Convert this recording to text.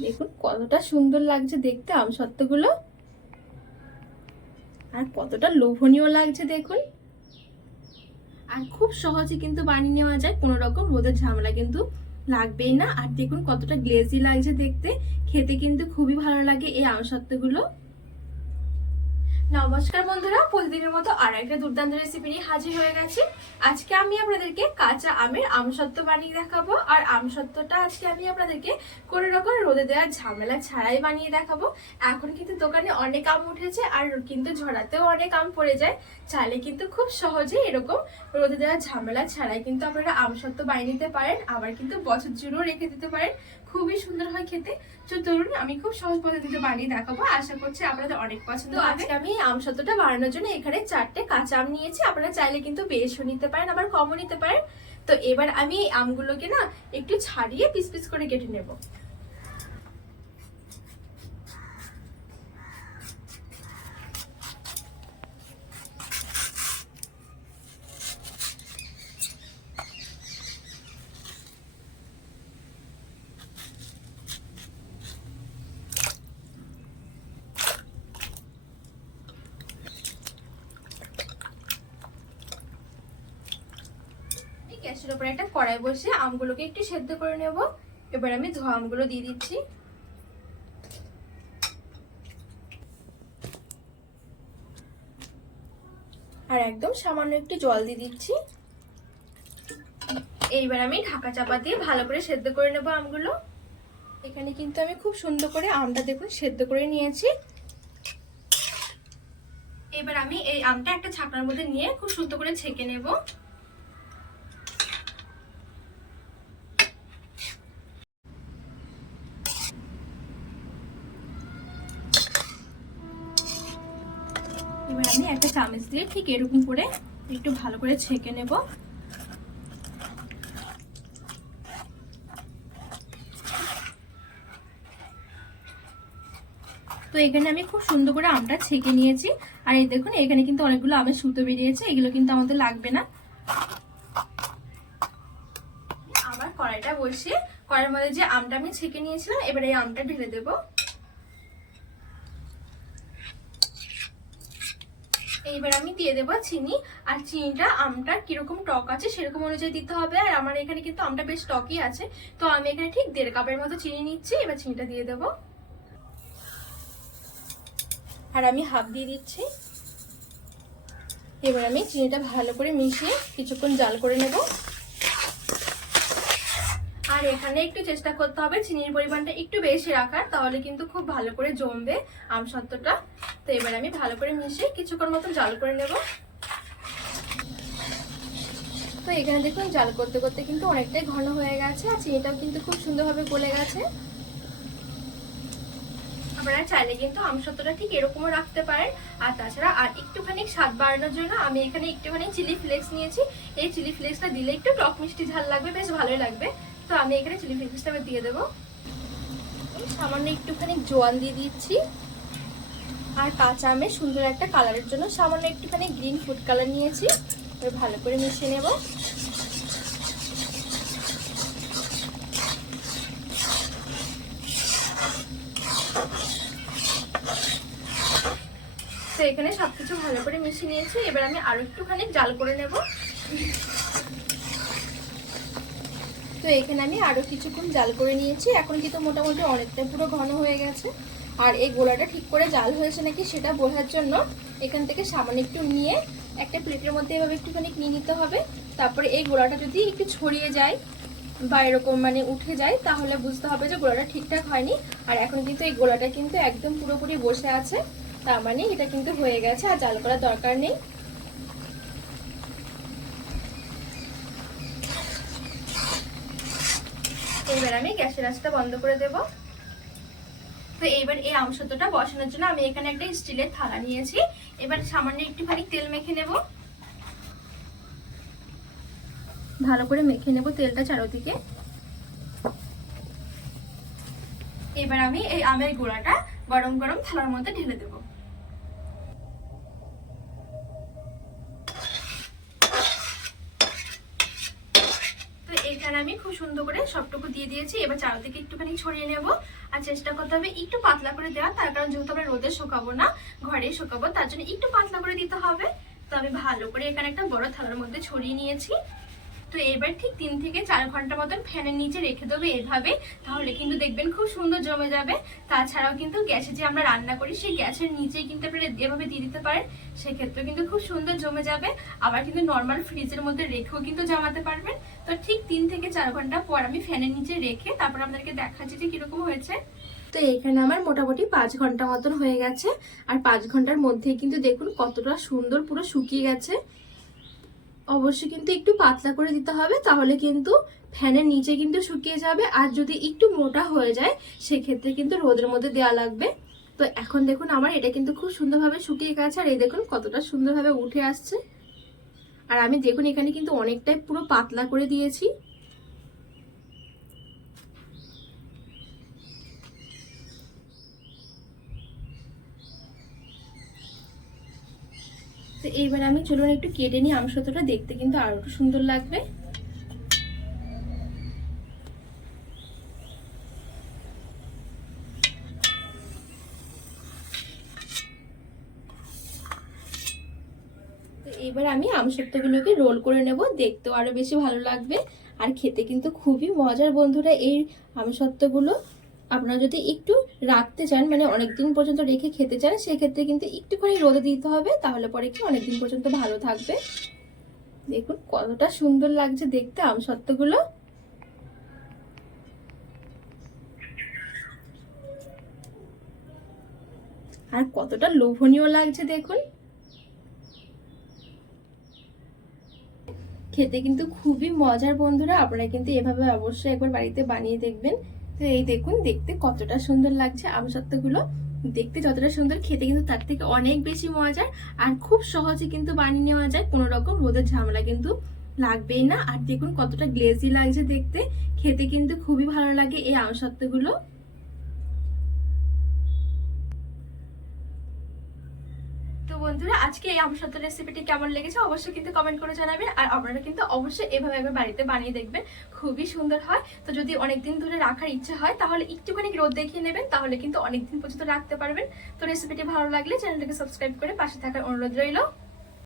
দেখুন, কতটা সুন্দর লাগছে দেখতে আমসত্ত্বগুলো। আর কতটা লোভনীয় লাগছে দেখুন। আর খুব সহজে কিন্তু বানিয়ে নেওয়া যায়, কোনো রকম রোদের ঝামেলা কিন্তু লাগবেই না। আর দেখুন, কতটা গ্লেজি লাগছে দেখতে। খেতে কিন্তু খুবই ভালো লাগে এই আমসত্ত্বগুলো। নমস্কার বন্ধুরা, প্রতিদিনের মতো আর একটা দুর্দান্ত রেসিপি নিয়ে হাজির হয়ে গেছি। আজকে আমি আপনাদেরকে কাঁচা আমের আমসত্ত্ব বানিয়ে দেখাবো, আর আমসত্ত্বটা আজকে আমি আপনাদেরকে কোনো রকম রোদে দেওয়ার ঝামেলা ছাড়াই বানিয়ে দেখাবো। এখন কিন্তু দোকানে অনেক আম উঠেছে, আর কিন্তু ঝরাতেও অনেক আম পড়ে যায়। চাইলে কিন্তু খুব সহজে এরকম রোদে দেওয়ার ঝামেলা ছাড়াই কিন্তু আপনারা আমসত্ত্ব বানিয়ে নিতে পারেন, আবার কিন্তু বছর জুড়েও রেখে দিতে পারেন। খুবই সুন্দর হয় খেতে। তো ধরুন আমি খুব সহজ পদ্ধতিতে বানিয়ে দেখাবো। আশা করছি আপনাদের অনেক পছন্দ আজকে আমি আম সত্যটা বানানোর জন্য এখানে চারটে কাঁচা আম নিয়েছি। আপনারা চাইলে কিন্তু বেশও নিতে পারেন আবার কমও নিতে পারেন। তো এবার আমি এই আমগুলোকে না একটু ছাড়িয়ে পিস পিস করে কেটে নেব আমি গ্যাসের উপরে একটা কড়াই বসে আমগুলোকে একটু সেদ্ধ করে নেব। এবার আমি ধোয়া আমগুলো দিয়ে দিচ্ছি। আর একদম সামান্য একটু জল দিয়ে দিচ্ছি। এইবার আমি ঢাকা চাপা দিয়ে ভালো করে সেদ্ধ করে নেব আমগুলো। এখানে কিন্তু আমি খুব সুন্দর করে আমটা দেখুন সেদ্ধ করে নিয়েছি। এবার আমি এই আমটা একটা ছাকনার মধ্যে নিয়ে খুব সুন্দর করে ছেঁকে নেব। এবার আমি একটা চামচ দিয়ে ঠিক এরকম করে একটু ভালো করে ছেঁকে নেব। তো এখানে আমি খুব সুন্দর করে আমটা ছেঁকে নিয়েছি। আর এই দেখুন, এখানে কিন্তু অনেকগুলো আমের সুতো বেরিয়েছে, এগুলো কিন্তু আমাদের লাগবে না। আমার কড়াইটা বসিয়ে কড়াইয়ের মধ্যে যে আমটা আমি ছেঁকে নিয়েছিলাম, এবার এই আমটা ঢেলে দেবো। এইবার আমি দিয়ে দেবো চিনি। আর চিনিটা আমটা কীরকম টক আছে সেরকম অনুযায়ী দিতে হবে। আর আমার এখানে কিন্তু আমটা বেশ টকই আছে। তো আমি এখানে ঠিক দেড় কাপের মতো চিনি নিচ্ছি। এবার চিনিটা দিয়ে দেবো। আর আমি হাফ দিয়ে দিচ্ছি। এবার আমি চিনিটা ভালো করে মিশিয়ে কিছুক্ষণ জাল করে নেব। আর এখানে একটু চেষ্টা করতে হবে চিনির পরিমাণটা একটু বেশি রাখার, তাহলে কিন্তু খুব ভালো করে জমবে আমসত্ত্বটা তো এবার আমি ভালো করে মিশিয়ে কিছুক্ষণ মতো জাল করে নেব। তো এখানে দেখুন জাল করতে করতে কিন্তু অনেকটাই ঘন হয়ে গেছে আর চিনিটাও কিন্তু খুব সুন্দরভাবে গলে গেছে। আপনারা চাইলে কিন্তু আমসত্ত্বটা ঠিক এরকমও রাখতে পারেন। আর তাছাড়া আর একটুখানি স্বাদ বাড়ানোর জন্য আমি এখানে একটুখানি চিলি ফ্লেক্স নিয়েছি। এই চিলি ফ্লেক্সটা দিলে একটু টক মিষ্টি ঝাল লাগবে, বেশ ভালোই লাগবে। তো আমি এখানে চিলি ফ্লেক্সটা দিয়ে দেবো। সামান্য একটুখানি জোয়ান দিয়ে দিচ্ছি। আর কাঁচা আমের সুন্দর একটা কালারের জন্য সামান্য একটুখানি গ্রিন ফুড কালার নিয়েছি। ভালো করে মিশিয়ে নেব। তো এখানে সবকিছু ভালো করে মিশিয়ে নিয়েছি। এবার আমি আরও একটুখানি জাল করে নেব। তো এখানে আমি আরও কিছুক্ষণ জাল করে নিয়েছি। এখন কিন্তু মোটামুটি অনেকটা পুরো ঘন হয়ে গেছে। আর এই গোলাটা ঠিক করে জাল হয়েছে নাকি সেটা বোঝার জন্য এখান থেকে সামান্য একটু নিয়ে একটা প্লেটের মধ্যে এভাবে একটুখানি নিয়ে নিতে হবে। তারপরে এই গোলাটা যদি একটু ছড়িয়ে যায় বা এরকম মানে উঠে যায়, তাহলে বুঝতে হবে যে গোলাটা ঠিকঠাক হয়নি। আর এখন কিন্তু এই গোলাটা কিন্তু একদম পুরোপুরি বসে আছে। তার মানে এটা কিন্তু হয়ে গেছে আর জাল করার দরকার নেই। এবার আমি গ্যাসের আঁচটা বন্ধ করে দেব। তো এইবার এই আমসত্বটা বসানোর জন্য আমি এখানে একটা স্টিলের থালা নিয়েছি। এবার সামান্য একটুখানি তেল মেখে নেব। ভালো করে মেখে নেব তেলটা চারোদিকে। এবার আমি এই আমের গোড়াটা গরম গরম থালার মধ্যে ঢেলে দেবো তো এখানে আমি খুব সুন্দর করে সবটুকু দিয়ে দিয়েছি। এবার চারোদিকে একটুখানি ছড়িয়ে নেব আর চেষ্টা করতে হবে একটু পাতলা করে দেওয়া তার কারণ যেহেতু আমরা রোদে শুকাবো না, ঘরেই শুকাবো, তার জন্য একটু পাতলা করে দিতে হবে। তো আমি ভালো করে এখানে একটা বড় থালার মধ্যে ছড়িয়ে নিয়েছি। তো এবার ঠিক তিন থেকে চার ঘণ্টা মতন ফ্যানের নিচে রেখে দেবে এভাবে। তাহলে কিন্তু দেখবেন খুব সুন্দর জমে যাবে। তাছাড়াও কিন্তু গ্যাসে যে আমরা রান্না করি, সেই গ্যাসের নিচেই কিন্তু আপনারা এভাবে দিয়ে দিতে পারেন। সেক্ষেত্রে কিন্তু খুব সুন্দর জমে যাবে। আবার কিন্তু নর্মাল ফ্রিজের মধ্যে রেখেও কিন্তু জমাতে পারবেন। তো ঠিক তিন থেকে চার ঘণ্টা পর আমি ফ্যানের নিচে রেখে তারপর আপনাদেরকে দেখাচ্ছি যে কীরকম হয়েছে। তো এখানে আমার মোটামুটি পাঁচ ঘণ্টা মতন হয়ে গেছে। আর পাঁচ ঘণ্টার মধ্যে কিন্তু দেখুন কতটা সুন্দর পুরো শুকিয়ে গেছে। অবশ্যই কিন্তু একটু পাতলা করে দিতে হবে, তাহলে কিন্তু ফ্যানের নিচে কিন্তু শুকিয়ে যাবে। আর যদি একটু মোটা হয়ে যায়, সেক্ষেত্রে কিন্তু রোদের মধ্যে দেওয়া লাগবে। তো এখন দেখুন আমার এটা কিন্তু খুব সুন্দরভাবে শুকিয়ে গেছে, আর এই দেখুন কতটা সুন্দরভাবে উঠে আসছে। আর আমি দেখুন এখানে কিন্তু অনেকটাই পুরো পাতলা করে দিয়েছি। তো এইবার আমি চলুন একটু কেটে নিই আমসত্বটা। দেখতে কিন্তু আরও একটু সুন্দর লাগবে। এবার আমি আমসত্বগুলোকে রোল করে নেব। দেখতেও আরও বেশি ভালো লাগবে। আর খেতে কিন্তু খুবই মজার বন্ধুরা এই আমসত্বগুলো। আপনারা যদি একটু রাখতে চান মানে অনেকদিন পর্যন্ত রেখে খেতে চান, সেক্ষেত্রে কিন্তু একটুখানি রোদে দিতে হবে, তাহলে পরে কি অনেকদিন পর্যন্ত ভালো থাকবে। দেখুন কতটা সুন্দর লাগছে দেখতে আমসত্ত্বগুলো আর কতটা লোভনীয় লাগছে দেখুন। খেতে কিন্তু খুবই মজার বন্ধুরা, আপনারা কিন্তু এভাবে অবশ্যই একবার বাড়িতে বানিয়ে দেখবেন। তো এই দেখুন, দেখতে কতটা সুন্দর লাগছে আমসত্ত্বগুলো দেখতে যতটা সুন্দর, খেতে কিন্তু তার থেকে অনেক বেশি মজার আর খুব সহজে কিন্তু বানিয়ে নেওয়া যায়। কোনো রকম রোদের ঝামেলা কিন্তু লাগবেই না। আর দেখুন কতটা গ্লেজি লাগছে দেখতে। খেতে কিন্তু খুবই ভালো লাগে এই আমসত্ত্বগুলো বন্ধুরা, আজকে এই আমসত্ব রেসিপিটি কেমন লেগেছে অবশ্যই কিন্তু কমেন্ট করে জানাবেন। আর আপনারা কিন্তু অবশ্যই এভাবে একবার বাড়িতে বানিয়ে দেখবেন। খুবই সুন্দর হয়। তো যদি অনেকদিন ধরে রাখার ইচ্ছা হয়, তাহলে একটুখানি রোদ দেখিয়ে নেবেন, তাহলে কিন্তু অনেকদিন পর্যন্ত রাখতে পারবেন। তো রেসিপিটি ভালো লাগলে চ্যানেলটাকে সাবস্ক্রাইব করে পাশে থাকার অনুরোধ রইল।